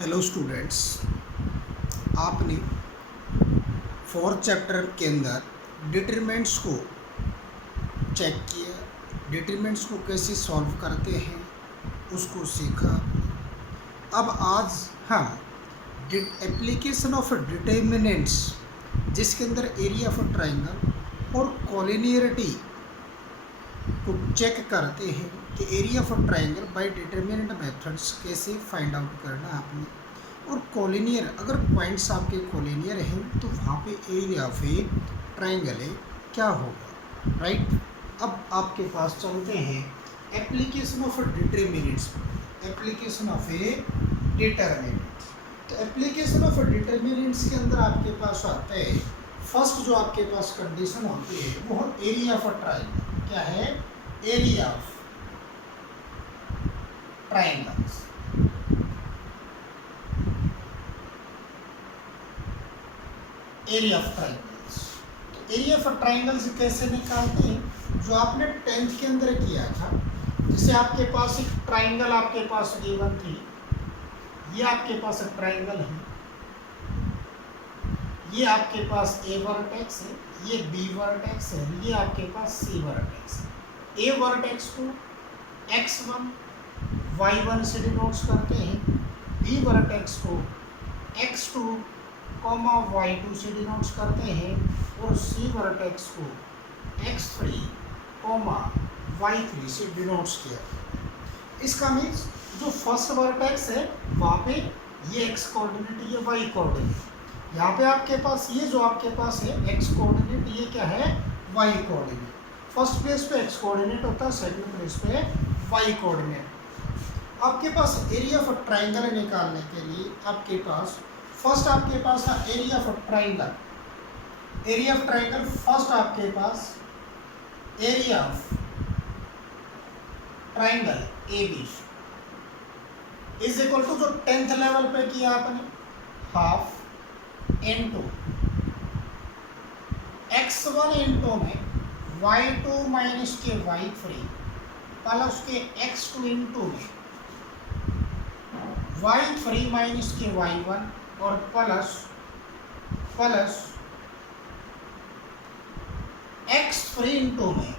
Hello students, आपने fourth chapter के अंदर डिटरमिनेंट्स को चेक किया। डिटरमिनेंट्स को कैसे सॉल्व करते हैं उसको सीखा। अब आज हम एप्लीकेशन ऑफ डिटरमिनेंट्स, जिसके अंदर एरिया ऑफ ट्राइंगल और कॉलिनियरिटी को चेक करते हैं कि area of triangle by determinant methods कैसे फाइंड आउट करना है आपने। और कोलिनियर, अगर पॉइंट्स आपके कोलिनियर हैं तो वहाँ पे एरिया ऑफ ए ट्राइंगल है क्या होगा, राइट। अब आपके पास चलते हैं application of determinants. Application of A determinant, तो एप्लीकेशन ऑफ डिटरमिनेंट्स के अंदर आपके पास आता है फर्स्ट जो आपके पास कंडीशन होती है वो एरिया ऑफ ट्राइंगल। क्या है? Area of triangles. Area of triangles, तो एरिया ऑफ ट्राइंगल्स कैसे निकालते हैं? जो आपने 10th के अंदर किया था, जैसे आपके पास एक ट्राइंगल आपके पास गिवन थी, ये आपके पास एक ट्राइंगल है, ये आपके पास ए वर्टेक्स है, ये बी वर्टेक्स है, ये आपके पास सी वर्टेक्स है। ए वर्टेक्स को x1 y1 से डिनोट्स करते हैं, बी वर्टेक्स को x2 y2 से डिनोट्स करते हैं, और सी वर्टेक्स को x3 y3 से डिनोट्स किया। इसका मीन्स जो फर्स्ट वर्टेक्स है वहाँ पे ये x कोऑर्डिनेट, ये y कोऑर्डिनेट। यहाँ पे आपके पास ये जो आपके पास है x कोऑर्डिनेट, ये क्या है? y coordinate. फर्स्ट प्लेस पे x कोऑर्डिनेट होता है, सेकंड प्लेस पे y कोऑर्डिनेट। आपके पास एरिया ऑफ ट्राइंगल निकालने के लिए आपके पास फर्स्ट आपके पास है area of triangle. Area of triangle first आपके पास area of triangle A B is equal to, जो 10th लेवल पे किया आपने, हाफ इंटू x1 इंटू में y2 माइनस के y3 प्लस के x2 इंटू में y3 माइनस के y1 और प्लस x3 इंटू में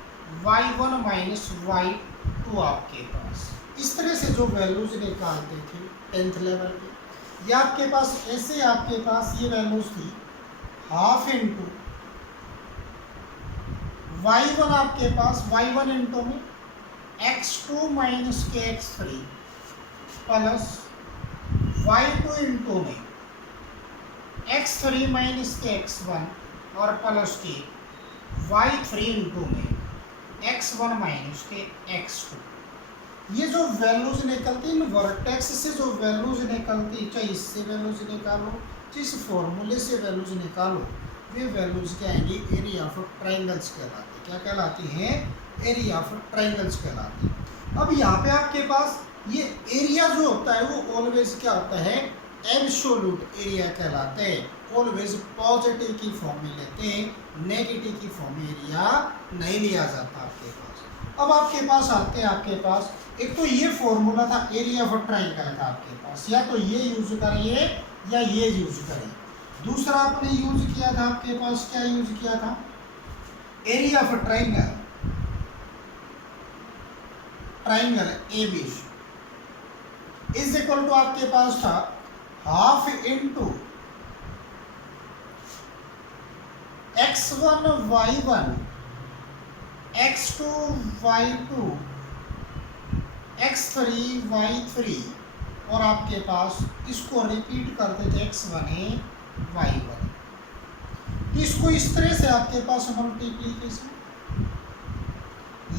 y1 माइनस y2 आपके पास। इस तरह से जो वैल्यूज निकालते थे 10th लेवल पे, ये आपके पास ऐसे आपके पास ये वैल्यूज थी हाफ इंटू y1 आपके पास y1 इंटू में x2 माइनस के x3 प्लस y2 इंटू में x3 माइनस के x1 और प्लस के y3 इंटू में x1 माइनस के x2। ये जो वैल्यूज निकलती है इन वर्टेक्स से, जो वैल्यूज निकलती, चाहे इससे वैल्यूज निकालो चाहे इस फॉर्मूले से वैल्यूज निकालो, वे वैल्यूज क्या आएंगी? एरिया ऑफ ट्राइंगल्स कहलाती है। क्या कहलाती हैं? एरिया ऑफ ट्राइंगल्स कहलाती है। अब यहाँ पे आपके पास ये एरिया जो होता है वो ऑलवेज क्या होता है? एब्सोल्यूट एरिया कहलाते हैं। ऑलवेज पॉजिटिव की फॉर्म में लेते हैं, नेगेटिव की फॉर्म में एरिया नहीं लिया जाता आपके पास। अब आपके पास आते हैं, आपके पास एक तो ये फॉर्मूला था एरिया ऑफ ट्राइंगल का आपके पास, या तो ये यूज करिए या ये यूज करिए। दूसरा आपने यूज किया था, आपके पास क्या यूज किया था? Area of triangle, triangle A B is equal to आपके पास था half into x1 y1 x2 y2 x3 y3, और आपके पास इसको रिपीट करते थे x1 है y1। तो इसको इस तरह से आपके पास मल्टीप्लीकेशन,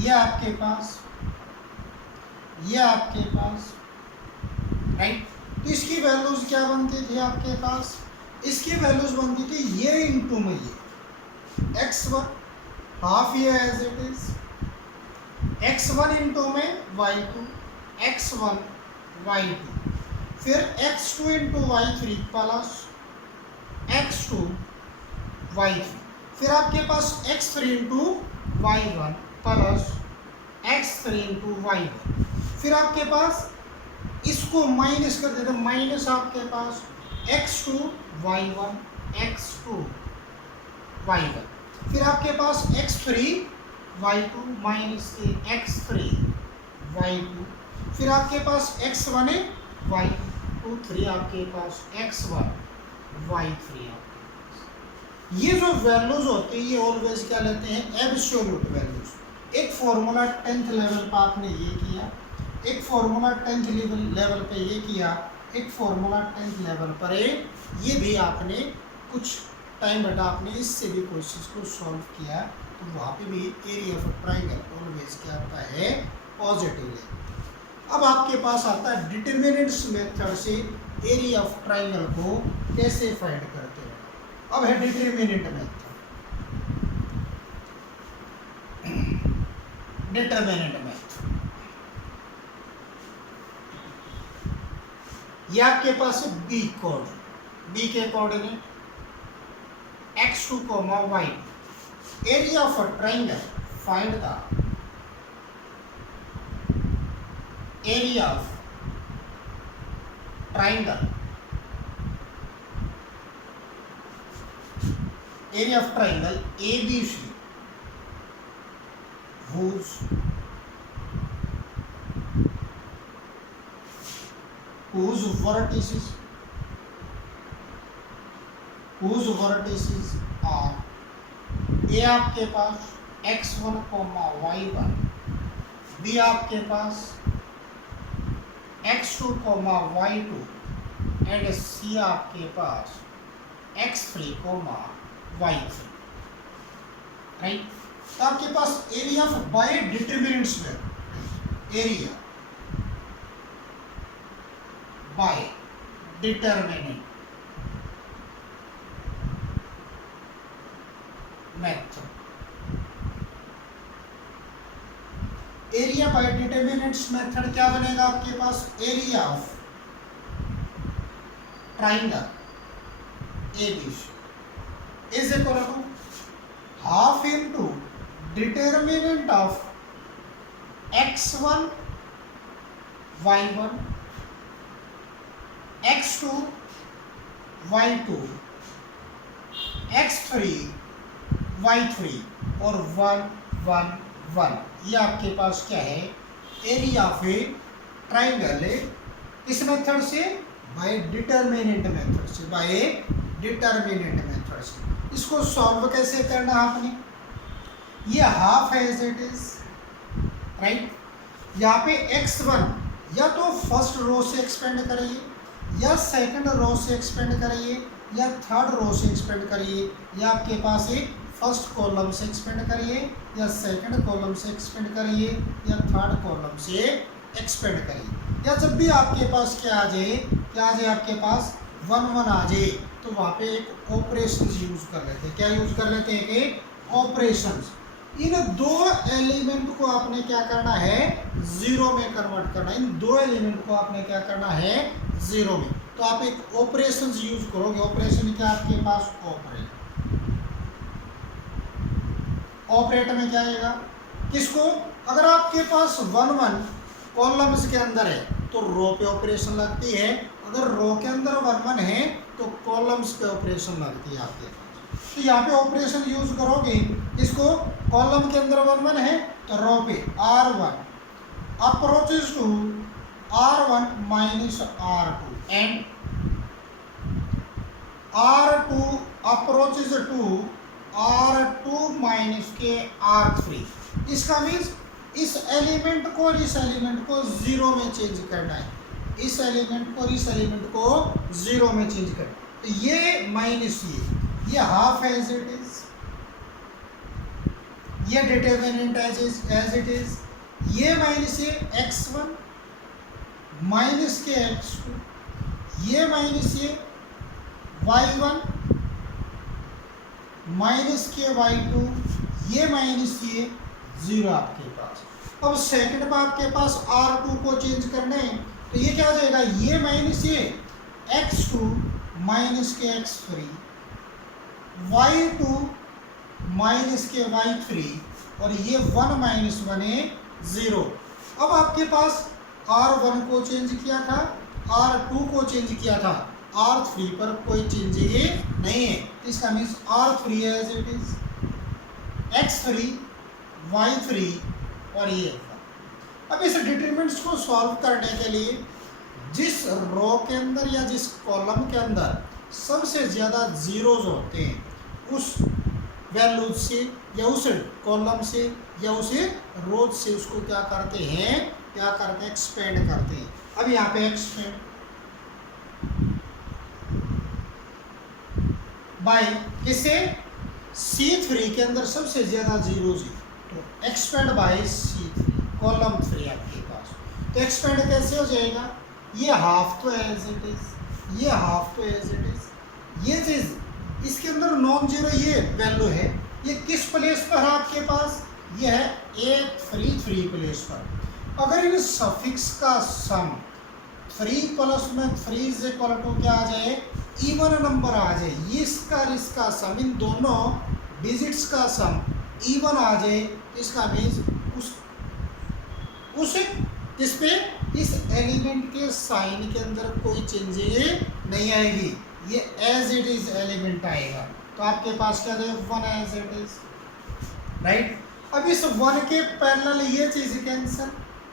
ये आपके पास, ये आपके पास, राइट। तो इसकी वैल्यूज क्या बनती थी आपके पास? इसकी वैल्यूज बनती थी ये इंटू में ये x1 हाफ ये as it is, x1 into में y2 x1 y2, फिर x2 into y3 plus x2 y3, फिर आपके पास x3 into y1 plus x3 into y1, फिर आपके पास इसको माइनस कर देते, माइनस आपके पास x2 y1 x2 y1, फिर आपके पास x3 y2 माइनस के x3 y2, फिर आपके पास x1 है y2 3 आपके पास x1 y3 आपके पास। ये जो वैल्यूज होते हैं ये ऑलवेज क्या लेते हैं, एब्सोल्यूट वैल्यूज। एक फॉर्मूला 10th लेवल पर आपने ये किया, एक फॉर्मूला 10th लेवल पे ये किया, एक फॉर्मूला 10th लेवल पर ये भी आपने कुछ टाइम बटा आपने इससे भी क्वेश्चंस को सॉल्व किया, तो वहाँ पे भी एरिया ऑफ ट्राइंगल ऑलवेज क्या होता है, पॉजिटिव है। अब आपके पास आता है डिटरमिनेंट्स मेथड से एरिया ऑफ ट्राइंगल को कैसे फाइंड करते हैं। अब है डिटरमिनेंट मेथड। डिटरमिनेंट मेथड ये आपके पास है बी कोड, बी के coordinate x2, y, area of a triangle, find the area of triangle, area of triangle ABC whose vertices are A आपके पास x1, y1, B आपके पास x2, y2 एंड C आपके पास x3, y3, right. तो आपके पास area by determinants में, area by determinant method, area by determinants method क्या बनेगा आपके पास, area of triangle ABC is equal to half into determinant of x1 y1 x2 y2 x3 y3 और 1 1 1, ये आपके पास क्या है, एरिया ऑफ ए ट्राइंगल है। इस मेथड से बाय डिटरमिनेंट मेथड से, बाय डिटरमिनेंट मेथड से इसको सॉल्व कैसे करना आपने, ये हाफ है एज इट इज, राइट। यहाँ पे x1 या तो फर्स्ट रो से एक्सपेंड करिए, या सेकंड रो से एक्सपेंड करिए, या थर्ड रो से एक्सपेंड करिए, या आपके पास एक फर्स्ट कॉलम से एक्सपेंड करिए, या सेकंड कॉलम से एक्सपेंड करिए, या थर्ड कॉलम से एक्सपेंड करिए, या जब भी आपके पास क्या आ जाए, क्या आ जाए आपके पास 1 1 आ जाए, तो वहाँ पे एक ऑपरेशन यूज कर लेते हैं। क्या यूज कर लेते हैं, एक ऑपरेशंस। इन दो एलिमेंट को आपने क्या करना है, जीरो में कन्वर्ट करना है। इन दो एलिमेंट को आपने क्या करना है, जीरो में। तो आप एक ऑपरेशन यूज करोगे। ऑपरेशन क्या आपके पास, ऑपरेट। ऑपरेट में क्या आएगा, किसको, अगर आपके पास 1 1 कॉलम्स के अंदर है तो रो पे ऑपरेशन लगती है, अगर रो के अंदर 1 1 है तो कॉलम्स पे ऑपरेशन लगती है आपके पास। तो यहाँ पे ऑपरेशन यूज करोगे, इसको कॉलम के अंदर 1 1 है तो रो पे R1 approaches to R1 minus R2 and R2 approaches to R2 minus k R3। इसका मीन्स इस एलिमेंट को और इस एलिमेंट को जीरो में चेंज करना है, इस एलिमेंट को और इस एलिमेंट को जीरो में चेंज करना। तो ये माइनस ये हाफ एज इट इज, ये डिटरमिनेंट एज इट इज, ये माइनस ये x1 माइनस के x2, ये माइनस ये y1 माइनस के y2, ये माइनस ये जीरो आपके पास। अब सेकंड में आपके पास R2 को चेंज करने हैं तो ये क्या हो जाएगा, ये माइनस ये x2 माइनस के x3, y2 माइनस के y3 और ये 1 माइनस 1 है 0। अब आपके पास R1 को चेंज किया था, R2 को चेंज किया था, R3 पर कोई चेंज ही नहीं है। इसका means R3 as it is, X3, Y3 और ये। अब इस डिटरमिनेंट्स को सॉल्व करने के लिए जिस रो के अंदर या जिस कॉलम के अंदर सबसे ज़्यादा जीरोज होते हैं उस वैल्यूज से या उस कॉलम से या उस रोज से उसको क्या करते हैं एक्सपेंड करते हैं। अब यहाँ पे एक्सपेंड बाय किससे, C3 के अंदर सबसे ज्यादा जीरोज है तो एक्सपेंड बाय C3 कॉलम 3 आपके पास। तो एक्सपेंड कैसे हो जाएगा, ये हाफ तो एज इट इज, ये हाफ तो एज इट इज, ये चीज इसके अंदर नॉन जीरो ये वैल्यू है, ये किस प्लेस पर है आपके पास, ये है 8 3 प्लेस पर। अगर इन सफिक्स का सम 3 प्लस में 3 इज इक्वल टू क्या आ जाए, इवन नंबर आ जाए, इसका सम, इन दोनों डिजिट्स का सम इवन आ जाए, इसका मीन्स उस इस पे इस एलिमेंट के साइन के अंदर कोई चेंजेस नहीं आएगी, ये एज इट इज एलिमेंट आएगा। तो आपके पास क्या है 1 एज इट इज, राइट। अब इस 1 के पैरेलल ये चीज कैंसिल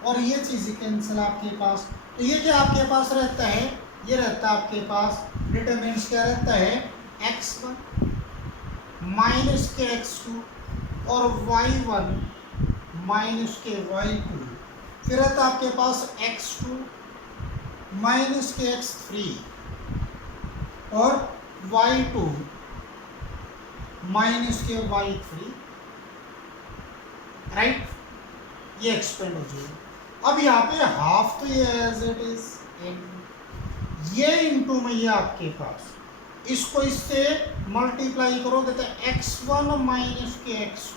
और ये चीज कैंसिल आपके पास, तो ये क्या आपके पास रहता है, ये रहता है आपके पास डिटरमिनेंट्स क्या रहता है, x1 माइनस के x2 और y1 माइनस के y2, फिर रहता है आपके पास x2 माइनस के x3 और y2 माइनस के y3, राइट। ये एक्सपेंड हो जाएगा। अब यहाँ पे हाफ तो ये एज इट इज, ये इंटू में ये आपके पास, इसको इससे मल्टीप्लाई करोगे तो x1 माइनस के x2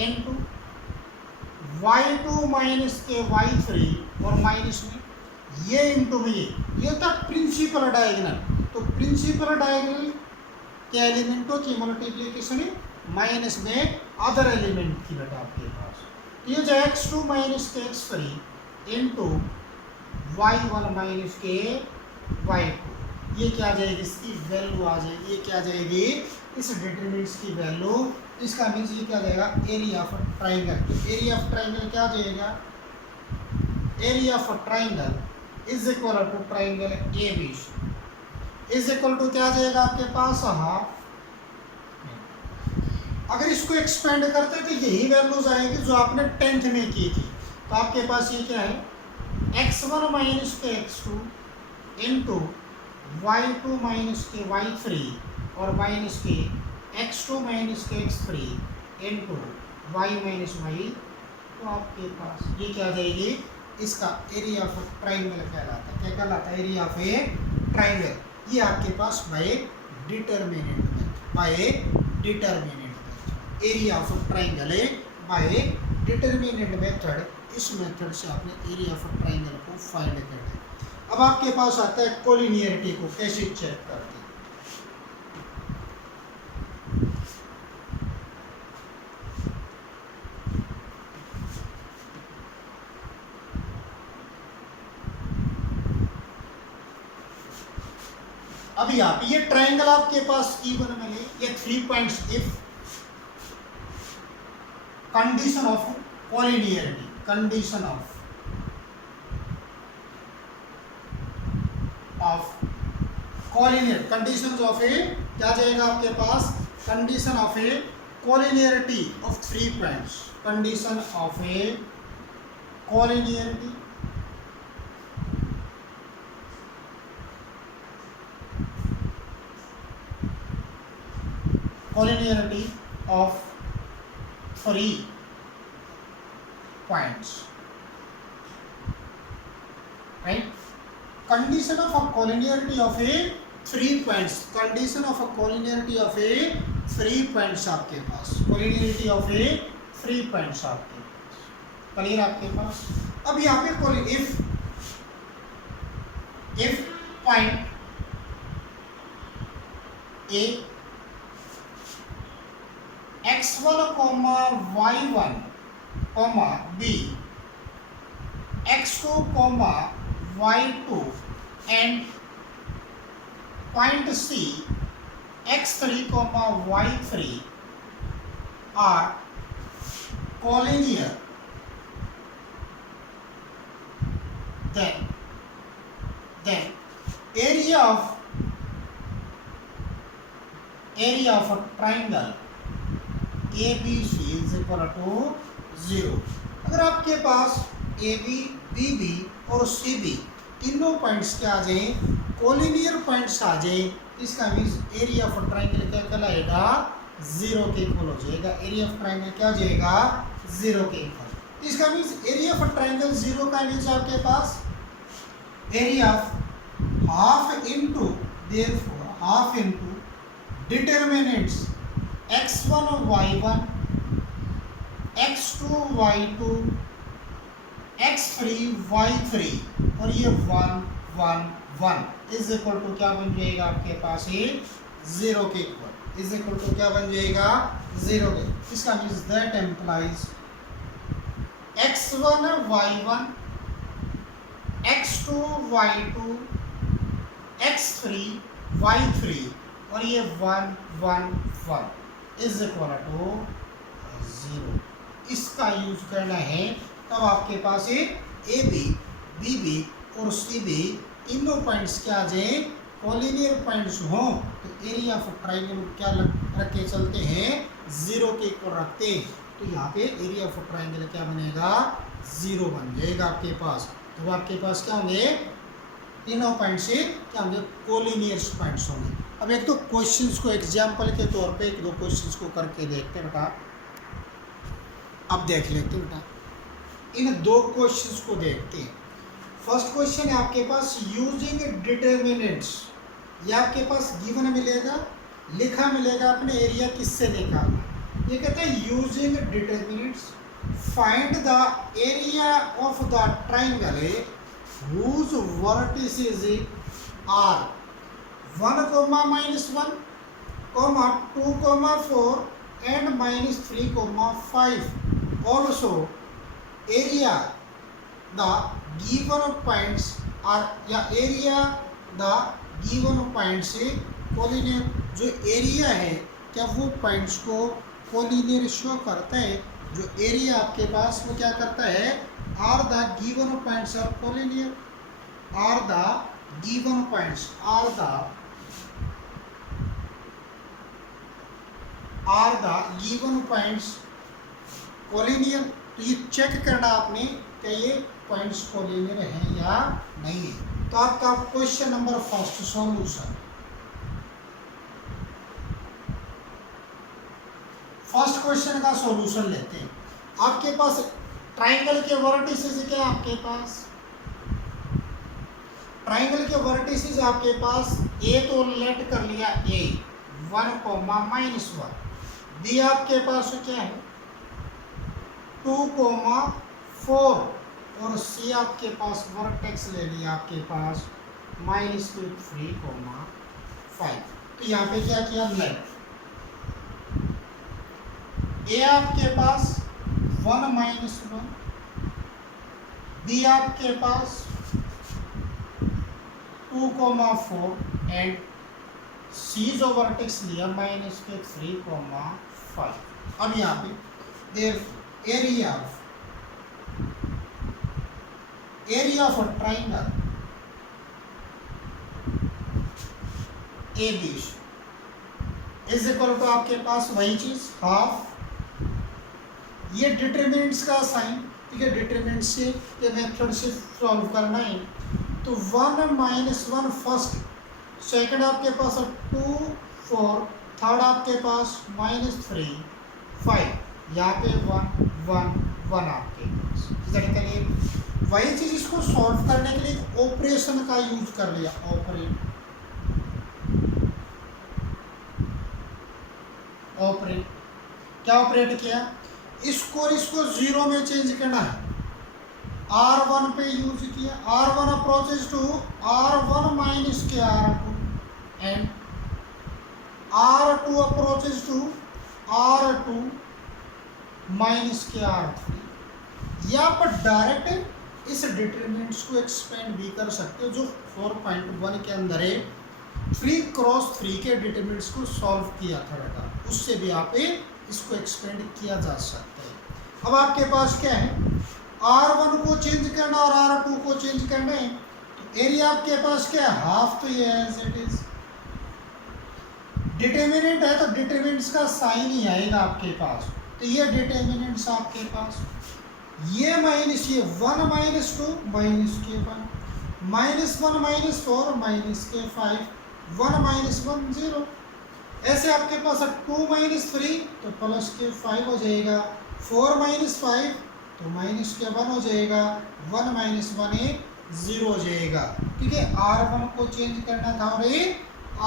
इंटू y2 माइनस के y3 और माइनस में ये इंटू में ये था प्रिंसिपल डायगोनल। तो प्रिंसिपल डायगोनल के एलिमेंटों की मल्टीप्लिकेशन माइनस में अदर एलिमेंट की बेटा आपके पास, ये जो x2 माइनस के x3 इंटू y1 माइनस के y2, ये क्या आ जाएगी, इसकी वैल्यू आ जाएगी, ये क्या आ जाएगी इस डिटरमिनेंट्स की वैल्यू। इसका मीन्स ये क्या आ जाएगा, area of triangle. Area of triangle क्या आ जाएगा, area of triangle is equal to triangle ABC is equal to क्या आ जाएगा आपके पास, हाफ। अगर इसको एक्सपेंड करते तो यही वैल्यूज आएगी जो आपने 10th में की थी। तो आपके पास ये क्या है, x1 माइनस के x2 इंटू y2 माइनस के y3 और माइनस के x2 माइनस के x3 into y minus y। तो आपके पास ये क्या आ जाएगी, इसका एरिया ऑफ ट्राइंगल कहलाता है। क्या कहलाता है, एरिया ऑफ ए ट्राइंगल। ये आपके पास बाय डिटरमिनेंट में, by determinant area of triangle है बाय डिटरमिनेंट मेथड। इस मेथड से आपने एरिया ऑफ ट्राइंगल को फाइंड करना है। अब आपके पास आता है कोलिनियरिटी को कैसे चेक करते हैं। अब यहाँ पे ये ट्राइंगल आपके पास इवन में है, ये 3 points if condition of collinearity, condition of collinear, conditions of a क्या जाएगा आपके पास, condition of a collinearity of 3 points, condition of a collinearity collinearity of 3 points, right? Condition of a collinearity of a 3 points, condition of a collinearity of a 3 points आपके पास, collinearity of a 3 points आपके पास, clear आपके पास। अब यहाँ पे if point A x1 y1 B x2 comma y2 and point C x3 comma y3 are collinear, then area of a triangle ABC is equal to 0। अगर आपके पास AB, BB और CB तीनों points क्या आ जाए, कोलिनियर पॉइंट्स आ जाए, इसका means area of triangle क्या कहलाएगा, 0 के इक्वल हो जाएगा। एरिया ऑफ ट्राइंगल क्या हो जाएगा, 0 के इक्वल। इसका मीन्स एरिया ऑफ ट्राइंगल 0 का मीन्स आपके पास area of half into, therefore half into determinants x1 y1 x2 y2 x3 y3 और ये 1 1 1 इज इक्वल टू क्या बन जाएगा आपके पास, ये 0 के इक्वल, इज इक्वल टू क्या बन जाएगा, 0 के। इसका means that employees x1 y1 x2 y2 x3 y3 और ये 1 1 1 इज इक्वल टू 0। इसका यूज करना है तब आपके पास ये ए बी, बी बी और सी बी तीनों पॉइंट्स क्या आ जाए, कोलिनियर पॉइंट्स हो, तो एरिया ऑफ ट्राइंगल क्या रख के चलते हैं, 0 के इक्वल रखते हैं। तो यहाँ पे एरिया ऑफ ट्राइंगल क्या बनेगा, 0 बन जाएगा आपके पास। तो आपके पास क्या होंगे, तीनों पॉइंट से क्या होंगे, कोलिनियर पॉइंट्स होंगे। अब एक तो क्वेश्चंस को एग्जाम्पल के तौर पे एक दो क्वेश्चंस को करके देखते हैं बेटा। अब देख लेते हैं बेटा, इन दो क्वेश्चंस को देखते हैं। फर्स्ट क्वेश्चन है आपके पास यूजिंग डिटरमिनेंट्स, ये आपके पास गिवन मिलेगा, लिखा मिलेगा, अपने एरिया किससे निकालना। ये कहते हैं using determinants find the area of the triangle whose vertices are 1, -1, 2, 4 and -3, 5. Also area the given points are या area the given points से कोलिनियर, जो एरिया है क्या वो पॉइंट्स को कोलिनियर शो करता है। जो एरिया आपके पास वो क्या करता है, are the given points are collinear, are the given points are the given points collinear. तो ये चेक करना आपने कि ये पॉइंट्स कोलिनियर हैं या नहीं है। तो आपका question number first solution, first question का सॉल्यूशन लेते हैं। आपके पास ट्राइंगल के वर्टिसेस क्या, आपके पास ट्राइंगल के वर्टिसेस आपके पास ए तो लेट कर लिया, ए 1, -1, बी आपके पास क्या है 2, 4 और सी आपके पास वर्टेक्स ले लिया आपके पास -3, 5। तो यहाँ पे क्या किया, लेट ए आपके पास 1, -1, बी आपके पास 2, 4 एंड सी जो वर्टेक्स लिया -3, 5। अब यहाँ पे there area of a triangle A B is equal to आपके पास वही चीज हाफ, ये डिटरमिनेंट्स का साइन, ठीक है, डिटरमिनेंट से ये मेथड से सॉल्व करना है। तो 1, -1 फर्स्ट, सेकंड आपके पास 2, 4, थर्ड आपके पास -3, 5, यहाँ पे 1, 1, 1 आपके पास। वही चीज इसको सॉल्व करने के लिए एक ऑपरेशन का यूज कर लिया, ऑपरेट क्या ऑपरेट किया, इसको 0 में चेंज करना है, R1 पे यूज किया, R1 approaches to R1 - R2 and R2 approaches to R2 - R3। यहाँ पर डायरेक्ट इस डिटरमिनेंट्स को एक्सपेंड भी कर सकते हो जो 4.1 के अंदर है 3x3 के डिटरमिनेंट्स को सॉल्व किया था बेटा, उससे भी आप इसको एक्सपेंड किया जा सकता है। अब आपके पास क्या है, R1 को चेंज करना और R2 को चेंज करना है, तो एरिया आपके पास क्या है, हाफ, तो ये एज इट इज। डिटरमिनेंट है तो डिटरमिनेंट्स का साइन ही आएगा आपके पास, तो ये डिटरमिनेंट्स आपके पास, ये माइनस ये 1 माइनस 2 माइनस के 1 माइनस 1 माइनस 4 माइनस के 5 1 माइनस 1 0, ऐसे आपके पास 2 माइनस 3 तो प्लस के 5 हो जाएगा, 4 माइनस 5 तो माइनस के 1 हो जाएगा, 1 माइनस 1 0 हो जाएगा, ठीक है। R1 को चेंज करना था और ये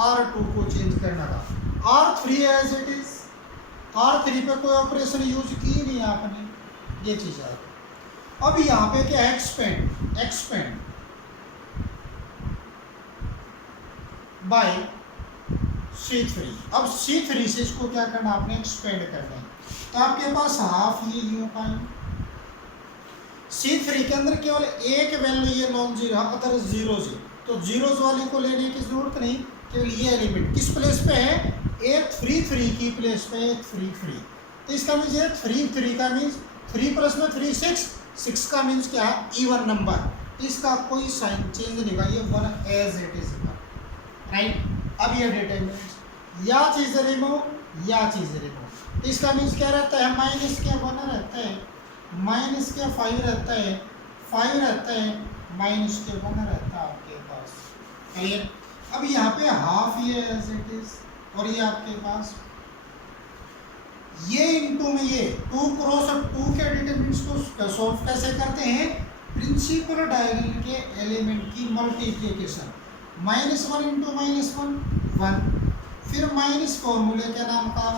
R2 को चेंज करना था, R3 as it is, R3 पे कोई ऑपरेशन यूज की नहीं आपने, ये चीज आ गई। अब यहाँ पे क्या है, एक्सपेंड, एक्सपेंड बाय C3। अब C3 से इसको क्या करना, आपने एक्सपेंड करना है, तो आपके पास हाफ ये यू पाएंगे। C3 के अंदर केवल एक वैल्यू ये नॉन जीरो, अदर जीरो है, तो जीरोज वाले को लेने की जरूरत नहीं, केवल ये एलिमेंट किस प्लेस पे है, 833 की प्लेस पे 833, तो इसका मीन्स ये 3 का मीन्स 3 प्लस में 3 6 का मीन्स क्या है, इवन नंबर, इसका कोई साइन चेंज नहीं होगा, ये 1 एज इट इज, राइट। अब ये डिटरमिनेंट्स या चीज़ रिमूव या चीज़ रिमूव, इसका मीन्स क्या रहता है, माइनस के 1 रहता है, माइनस के 5 रहता है, 5 रहता है, माइनस के 1 रहता है आपके पास, क्लियर। अब यहाँ पे हाफ ये एज इट इज, और ये आपके पास ये इनटू में ये 2 क्रॉस 2 के डिटरमिनेंट्स को सॉल्व कैसे करते हैं, प्रिंसिपल डायगोनल के एलिमेंट की मल्टीप्लिकेशन, -1 इंटू -1 1, फिर माइनस फॉर्मूले के नाम का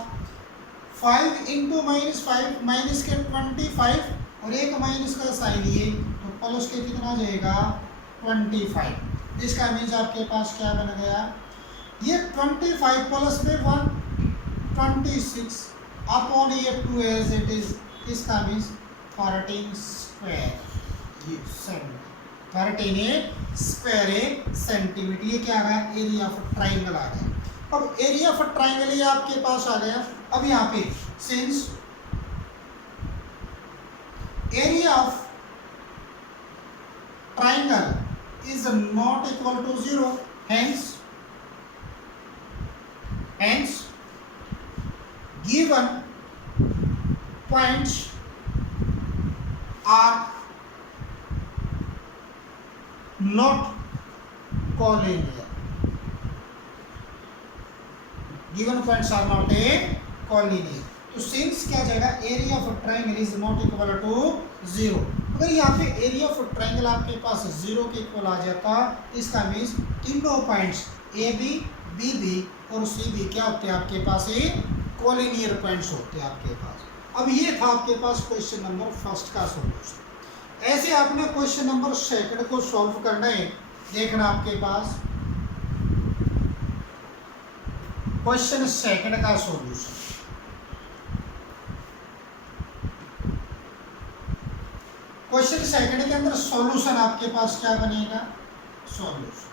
5 इंटू -5 माइनस के 25 और एक माइनस का साइन ये, तो प्लस के कितना जाएगा 25, इसका मीन्स आपके पास क्या बन गया, ये 25 प्लस में 1 26 अपॉन ये 2 एज इट इज, इसका मीन्स 13 स्क्वायर, ये 13 स्क्वायर सेंटीमीटर, ये क्या आ गया, एरिया ऑफ ट्राइंगल आ गया। अब एरिया ऑफ ट्राइंगल ये आपके पास आ गया। अब यहाँ पे since area of triangle is not equal to 0, hence given points are not collinear, given points are not a collinear, तो सिंस क्या जाएगा, area of triangle is not equal to 0। अगर यहाँ पे एरिया ऑफ ट्राइंगल आपके पास 0 के equal आ जाता, इसका मीन्स तीनों points A B B B और सी बी क्या होते हैं आपके पास, ये कॉलिनियर पॉइंट्स होते हैं आपके पास। अब ये था आपके पास क्वेश्चन नंबर फर्स्ट का सॉल्यूशन। ऐसे आपने क्वेश्चन नंबर सेकंड को सॉल्व करना है, देखना आपके पास क्वेश्चन सेकंड का सॉल्यूशन। क्वेश्चन सेकंड के अंदर सॉल्यूशन आपके पास क्या बनेगा, सॉल्यूशन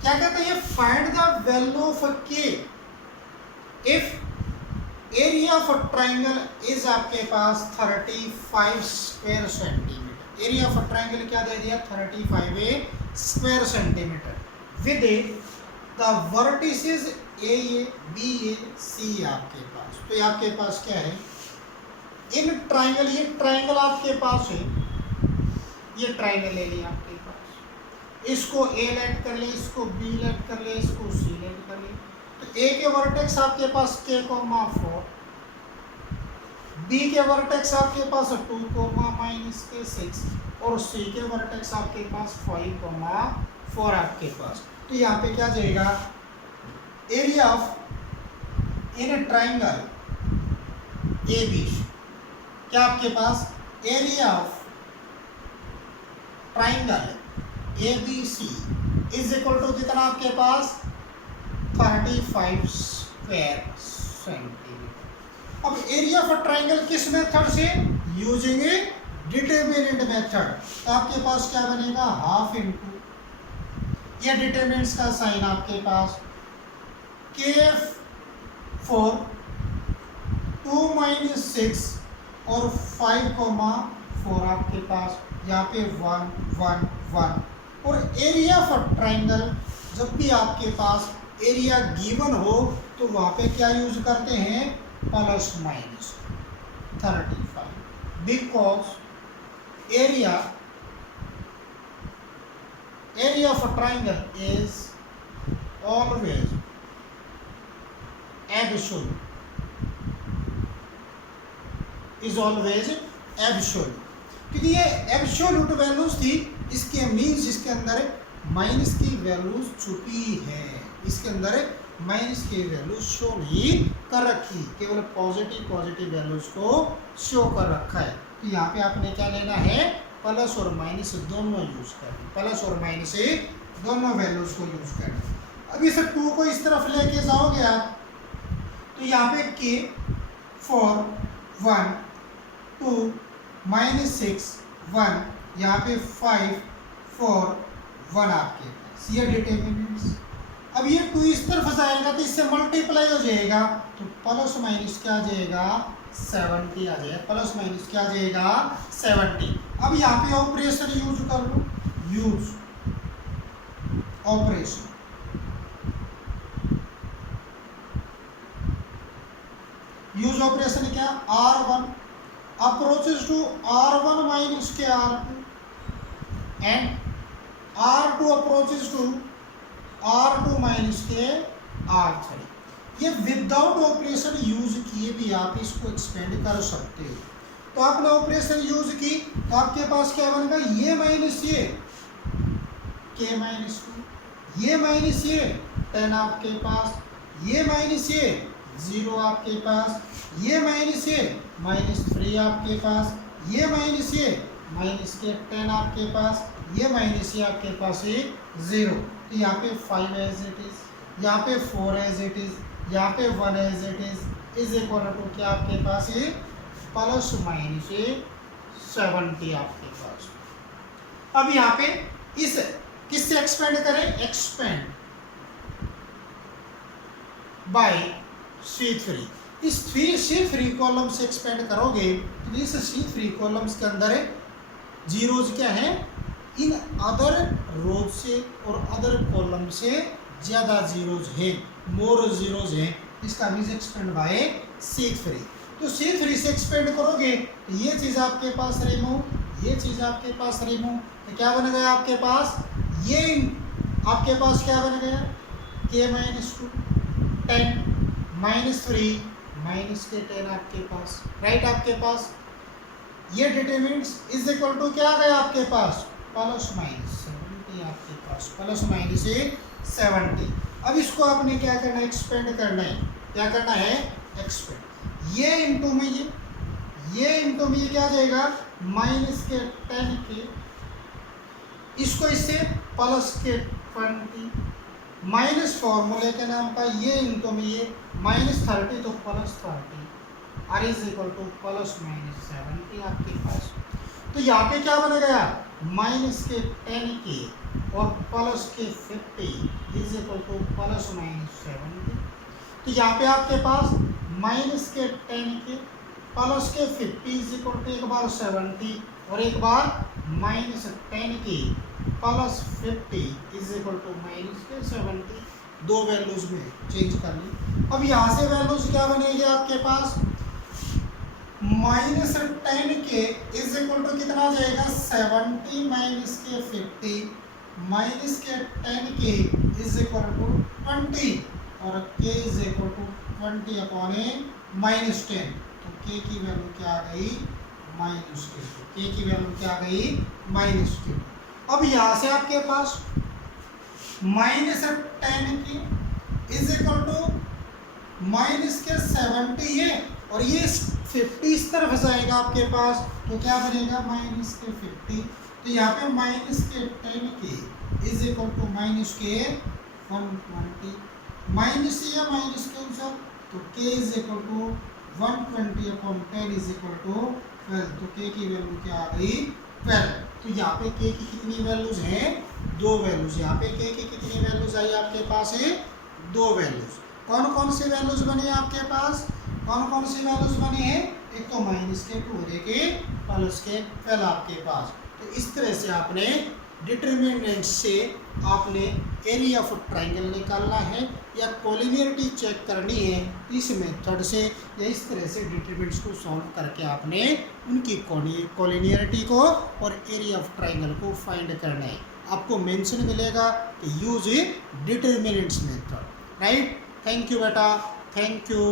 क्या कहते हैं, find the value of K if area of triangle is आपके पास 35 square centimetre. Area of triangle क्या दे दिया, 35 square centimetre with the vertices A B A C आपके पास। तो ये आपके पास क्या है, इन ट्राइंगल, ये ट्राइंगल आपके पास है, ये ट्राइंगल ले लिया आपके पास, इसको ए लेट कर ले, इसको बी लेट कर ले, इसको सी लेट कर ले। तो ए के वर्टेक्स आपके पास k, 4, बी के वर्टेक्स आपके पास 2, -k 6 और सी के वर्टेक्स आपके पास 5, 4 आपके पास। तो यहाँ पे क्या जाएगा, area of in triangle A B, क्या आपके पास area of triangle A B C is equal to कितना आपके पास 35 स्क्वायर सेंटीमीटर। अब एरिया ऑफ ट्राइंगल किस मेथड से, यूजिंग डिटरमिनेंट मेथड, तो आपके पास क्या बनेगा, हाफ इंटू, ये डिटरमिनेंट्स का साइन आपके पास के फॉर 2 - 6 और 5,4 आपके पास यहाँ पे 1 1 1। और एरिया फॉर ट्राइंगल, जब भी आपके पास एरिया गिवन हो तो वहाँ पे क्या यूज करते हैं, plus minus 35, because area of triangle is always absolute, is always absolute, क्योंकि ये एब्सोल्यूट वैल्यूज थी, इसके मीन्स इसके अंदर माइनस की वैल्यूज छुपी है, इसके अंदर माइनस की वैल्यू शो नहीं कर रखी, केवल पॉजिटिव वैल्यूज को शो कर रखा है। तो यहाँ पे आपने क्या लेना है, प्लस और माइनस दोनों यूज करना, प्लस और माइनस दोनों वैल्यूज को यूज करना। अब इस 2 को इस तरफ लेके जाओगे आप, तो यहाँ पे के फॉर 1 2 -6 1, यहाँ पे 5 4 1 आपके पास, ये डिटरमिनेंट्स। अब ये 2 इस तरफ जाएगा तो इससे मल्टीप्लाई हो जाएगा, तो प्लस माइनस क्या आ जाएगा, 70 आ जाएगा, प्लस माइनस क्या आ जाएगा, 70। अब यहाँ पे ऑपरेशन यूज कर लो, यूज ऑपरेशन, यूज ऑपरेशन क्या, R1 approaches to R1 minus के R2 and R2 approaches to R2 minus k R3। ये विदाउट ऑपरेशन यूज किए भी आप इसको एक्सपेंड कर सकते हो। तो आपने ऑपरेशन यूज की तो आपके पास क्या बनेगा, ये माइनस ये के -2, ये माइनस ये 10 आपके पास, ये माइनस ये 0 आपके पास, ये माइनस ये -3 आपके पास, ये माइनस ये माइनस के 10 आपके पास, ये माइनस ये आपके पास ये 0। तो यहाँ पे 5 एज इट इज, यहाँ पे 4 एज इट इज, यहाँ पे 1 as it is equal to क्या आपके पास ये प्लस माइनस 70 आपके पास। अब यहाँ पे इस किससे एक्सपेंड करें, एक्सपेंड बाय C3, इस C3 कॉलम से एक्सपेंड करोगे तो इस C3 कॉलम्स के अंदर जीरोज क्या है, इन अदर रोज से और अदर कॉलम से ज़्यादा जीरोज है, मोर जीरोज है, इसका मीन्स एक्सपेंड बाय C3। तो C3 से एक्सपेंड करोगे तो ये चीज़ आपके पास रिमूव, ये चीज़ आपके पास रिमूव, तो क्या बन गया आपके पास, ये आपके पास क्या बन गया, k -2 10 -3 माइनस के 10 आपके पास, राइट आपके पास। ये डिटरमिनेंट्स इज इक्वल टू क्या आ गया आपके पास, प्लस माइनस 70 आपके पास, प्लस माइनस 70। अब इसको आपने क्या करना है, एक्सपेंड करना है, क्या करना है, एक्सपेंड, ये इंटू में ये इंटू में ये क्या आ जाएगा, माइनस के 10 के, इसको इससे प्लस के 20, माइनस फॉर्मूले के नाम का, ये इंटू में ये -30 तो +30 r is equal two plus minus 70 आपके पास। तो यहाँ पे क्या बन गया, माइनस के 10 के और प्लस के 50 is equal two plus minus 70। तो यहाँ पे आपके पास माइनस के 10 के प्लस के 50 इज इक्वल टू एक बार 70 और एक बार -10 के plus 50 is equal to minus k 70, दो वैल्यूज में चेंज कर ली। अब यहाँ से वैल्यूज क्या बनेगी आपके पास, -10 के इज इक्वल टू कितना आ जाएगा, 70 माइनस के 50 माइनस के 10 के इज इक्वल टू 20 और के इज इक्वल टू 20 अपॉन -10। तो के की वैल्यू क्या आ गई, -2, के की वैल्यू क्या आ गई, -2। अब यहाँ से आपके पास -10 की is equal to minus k 70 है और ये 50 इस तरफ जाएगा आपके पास, तो क्या बनेगा, माइनस के 50। तो यहाँ पे माइनस के 10 के इज इक्वल टू माइनस के 120, माइनस या माइनस कैंसिल, तो k is equal to 120 upon 10 is equal to 12। तो के की वैल्यू क्या आ गई 12। तो यहाँ पे के की कितनी वैल्यूज हैं 2 वैल्यूज। यहाँ पे के की कितनी वैल्यूज आई आपके पास है 2 वैल्यूज। कौन कौन सी वैल्यूज बनी आपके पास, कौन कौन सी वैल्यूज बनी है, एक तो माइनस के 2 और एक प्लस के 12 आपके पास। तो इस तरह से आपने डिटरमिनेंट से आपने एरिया ऑफ ट्राइंगल निकालना है या कोलिनियरिटी चेक करनी है इस मेथड से, या इस तरह से डिटरमिनेंट्स को सॉल्व करके आपने उनकी कोलिनियरिटी को और एरिया ऑफ ट्राइंगल को फाइंड करना है। आपको मेंशन मिलेगा कि use determinants method, right. Thank you बेटा, थैंक यू।